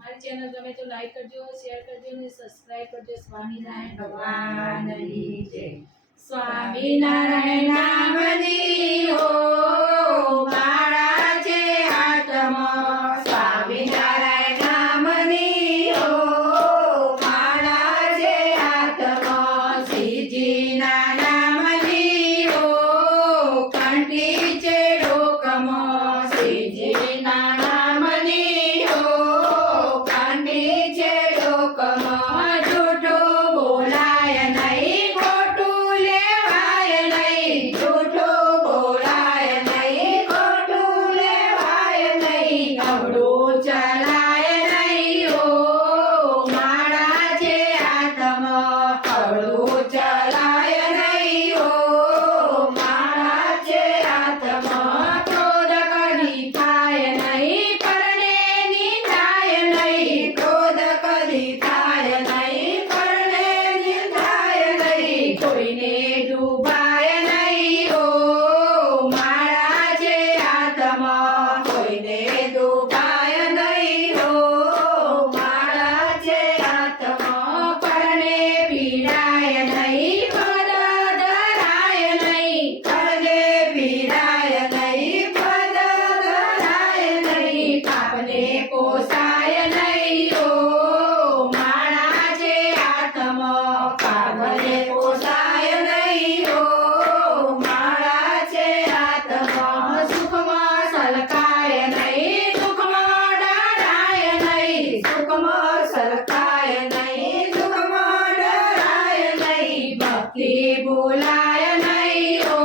મારી ચેનલ ગમે તો લાઈક કરજો, શેર કરજો અને સબસ્ક્રાઇબ કરજો. સ્વામિનારાયણ ભગવાનની જય. સ્વામિનારાયણ નામની હો માળા છે હાથમાં. સ્વામિનારાયણ નામની હો માળા છે હાથમાં. શ્રીજીના નામની હો કંઠી છે ડોકમાં. શ્રીજીના નામની હો કંઠી છે ડોકમાં. જૂઠું બોલાય નહીં, ખોટું લેવાય નહીં. જૂઠું બોલાય નહીં, ખોટું લેવાય નહીં. કવડું ચલાય નહીં હો માળા છે હાથમાં. કવડું ચલાય નહીં હો માળા છે હાથમાં. ક્રોધ કદી થાય નહીં, પરણે નિંદાય નહીં. ક્રોધ કદી થાય નહીં, પરણે નિંદાય નહીં. કોઈને ડૂબાય નહીં હો માળા છે હાથમાં. કોઈને ડૂબાય નહીં હો માળા છે હાથમાં. પરણે પીડાય નહીં, પદ ધરાય નહીં. પરણે પીડાય નહીં, પદ ધરાય નહીં. પાપને પોસાય નહીં હો માળા છે હાથમાં. પાપને પોસાય નહીં હો માળા છે હાથમાં. સુખમાં સલકાય નહીં, દુઃખમાં ડરાય નહીં. સુખમાં સલકાય નહીં, દુઃખમાં ડરાય નહીં. ભક્તિ ભૂલાય નહીં હો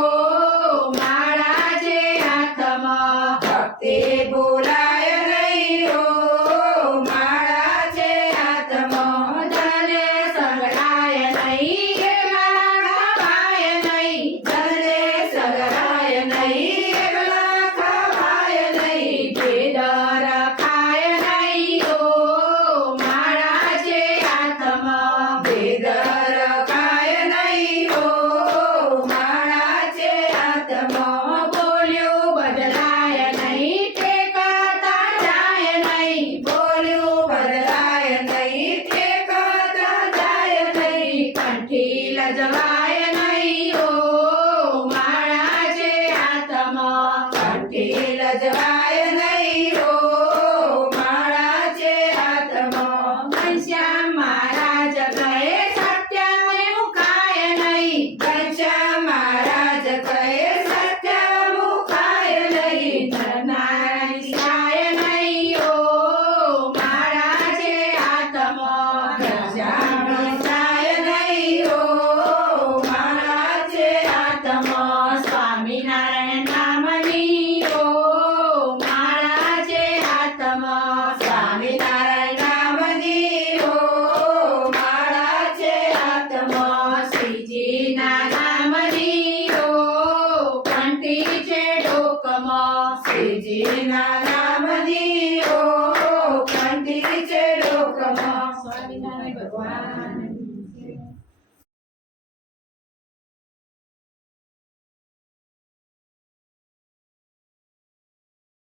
માળા છે હાથમાં. ભક્તિ ભૂલાય નહીં હો માળા છે હાથમાં. ધને સંગડાય નહીં, એકલા ખવાય નહીં. ધને સંગડાય નહીં, એકલા ખવાય નહીં. ભેદ રખાય નહીં હો માળા છે હાથમાં. ભેદ રખાય નહીં હો માળા છે હાથમાં. બોલ્યું બદલાય નહીં, ઠેકાતા જાય નહીં. બોલ્યું બદલાય નહીં, ઠેકાતા જાય નહીં. કંઠી લજવા